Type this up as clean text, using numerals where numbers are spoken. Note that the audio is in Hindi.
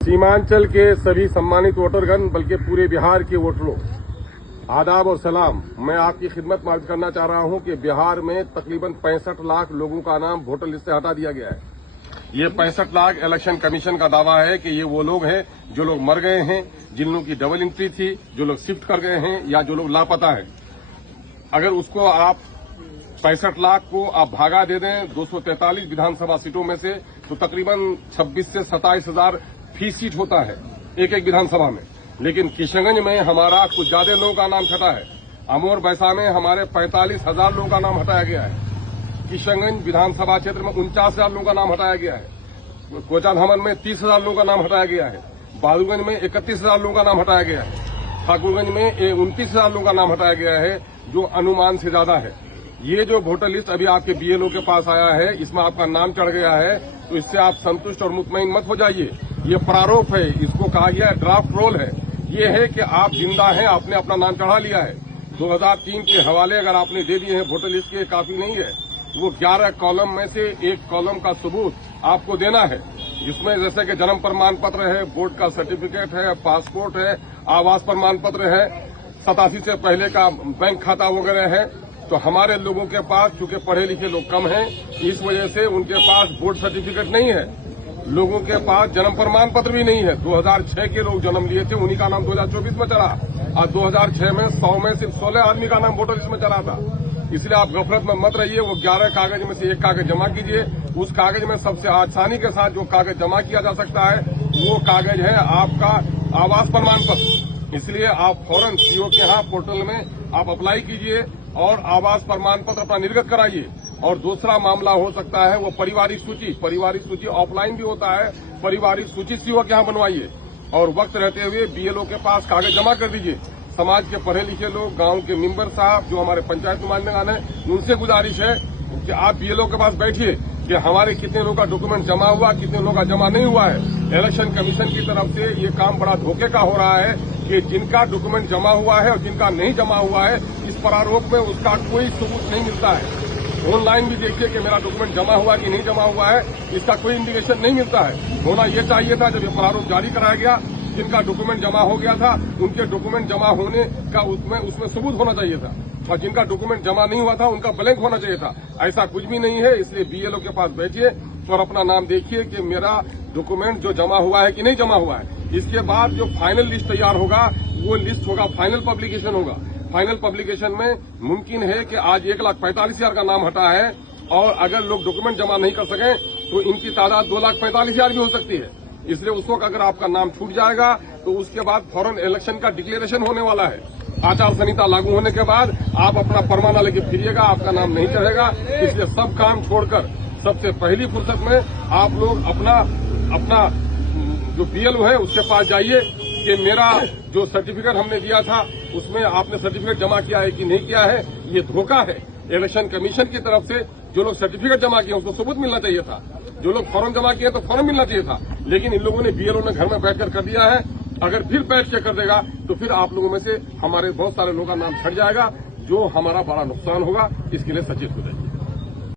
सीमांचल के सभी सम्मानित वोटरगण बल्कि पूरे बिहार के वोटरों, आदाब और सलाम। मैं आपकी खिदमत में अर्ज करना चाह रहा हूं कि बिहार में तकरीबन 65 लाख लोगों का नाम वोटर लिस्ट से हटा दिया गया है। ये 65 लाख इलेक्शन कमीशन का दावा है कि ये वो लोग हैं जो लोग मर गए हैं, जिन लोगों की डबल एंट्री थी, जो लोग शिफ्ट कर गए हैं या जो लोग लापता हैं। अगर उसको आप 65 लाख को आप भागा दे दें 243 विधानसभा सीटों में से, तो तकरीबन 26 से 27 हजार फी सीट होता है एक एक विधानसभा में। लेकिन किशनगंज में हमारा कुछ ज्यादा लोगों का नाम छटा है। अमोर बैसा में हमारे 45,000 लोगों का नाम हटाया गया है। किशनगंज विधानसभा क्षेत्र में 49,000 लोगों का नाम हटाया गया है। कोचाधामन में 30,000 लोगों का नाम हटाया गया है। बहादुरगंज में 31,000 लोगों का नाम हटाया गया है। ठाकुरगंज में 29,000 लोगों का नाम हटाया गया है, जो अनुमान से ज्यादा है। ये जो वोटर लिस्ट अभी आपके बीएलओ के पास आया है, इसमें आपका नाम चढ़ गया है, तो इससे आप संतुष्ट और मुतमईन मत हो जाइए। ये प्रारूप है, इसको कहा गया है ड्राफ्ट रोल है। ये है कि आप जिंदा हैं, आपने अपना नाम चढ़ा लिया है। 2003 के हवाले अगर आपने दे दिए हैं वोटर लिस्ट के, काफी नहीं है। वो 11 कॉलम में से एक कॉलम का सबूत आपको देना है, जिसमें जैसे कि जन्म प्रमाण पत्र है, बोर्ड का सर्टिफिकेट है, पासपोर्ट है, आवास प्रमाण पत्र है, 87 से पहले का बैंक खाता वगैरह है। तो हमारे लोगों के पास चूंकि पढ़े लिखे लोग कम हैं, इस वजह से उनके पास बोर्ड सर्टिफिकेट नहीं है। लोगों के पास जन्म प्रमाण पत्र भी नहीं है। 2006 के लोग जन्म लिए थे, उन्हीं का नाम 2024 में चला, और 2006 में 100 में सिर्फ 16 आदमी का नाम वोटर लिस्ट में चला था। इसलिए आप गफलत में मत रहिए। वो 11 कागज में से एक कागज जमा कीजिए। उस कागज में सबसे आसानी के साथ जो कागज जमा किया जा सकता है, वो कागज है आपका आवास प्रमाण पत्र। इसलिए आप फौरन सीओ के यहाँ पोर्टल में आप अप्लाई कीजिए और आवास प्रमाण पत्र अपना निर्गत कराइए। और दूसरा मामला हो सकता है वो पारिवारिक सूची ऑफलाइन भी होता है। पारिवारिक सूची सीओ के यहाँ बनवाइए और वक्त रहते हुए बीएलओ के पास कागज जमा कर दीजिए। समाज के पढ़े लिखे लोग, गांव के मेंबर साहब, जो हमारे पंचायत नुमाइंदगान हैं, उनसे गुजारिश है कि आप बीएलओ के पास बैठिए कि हमारे कितने लोगों का डॉक्यूमेंट जमा हुआ, कितने लोगों का जमा नहीं हुआ है। इलेक्शन कमीशन की तरफ से ये काम बड़ा धोखे का हो रहा है कि जिनका डॉक्यूमेंट जमा हुआ है और जिनका नहीं जमा हुआ है, इस प्रारूप में उसका कोई सबूत नहीं मिलता है। ऑनलाइन भी देखिए कि मेरा डॉक्यूमेंट जमा हुआ कि नहीं जमा हुआ है, इसका कोई इंडिकेशन नहीं मिलता है। होना ये चाहिए था जब ये प्रारूप जारी कराया गया, जिनका डॉक्यूमेंट जमा हो गया था उनके डॉक्यूमेंट जमा होने का उसमें सबूत होना चाहिए था, और जिनका डॉक्यूमेंट जमा नहीं हुआ था उनका ब्लैंक होना चाहिए था। ऐसा कुछ भी नहीं है। इसलिए बीएलओ के पास बैठिए और अपना नाम देखिए कि मेरा डॉक्यूमेंट जो जमा हुआ है कि नहीं जमा हुआ है। इसके बाद जो फाइनल लिस्ट तैयार होगा, वो लिस्ट होगा, फाइनल पब्लिकेशन होगा। फाइनल पब्लिकेशन में मुमकिन है कि आज 1,45,000 का नाम हटा है, और अगर लोग डॉक्यूमेंट जमा नहीं कर सकें तो इनकी तादाद 2,45,000 भी हो सकती है। इसलिए उस वक्त अगर आपका नाम छूट जाएगा तो उसके बाद फौरन इलेक्शन का डिक्लेरेशन होने वाला है। आचार संहिता लागू होने के बाद आप अपना परमाना लेके फिरिएगा, आपका नाम नहीं चढ़ेगा। इसलिए सब काम छोड़कर सबसे पहली फुर्सत में आप लोग अपना जो बीएलओ है उसके पास जाइए कि मेरा जो सर्टिफिकेट हमने दिया था उसमें आपने सर्टिफिकेट जमा किया है कि नहीं किया है। ये धोखा है। इलेक्शन कमीशन की तरफ से जो लोग सर्टिफिकेट जमा किए उसको सबूत मिलना चाहिए था। जो लोग फॉर्म जमा किए तो फॉर्म मिलना चाहिए था। लेकिन इन लोगों ने बीएलओ ने घर में बैठकर कर दिया है। अगर फिर बैठ के कर देगा तो फिर आप लोगों में से हमारे बहुत सारे लोगों का नाम छट जाएगा, जो हमारा बड़ा नुकसान होगा। इसके लिए सचेत हो जाए।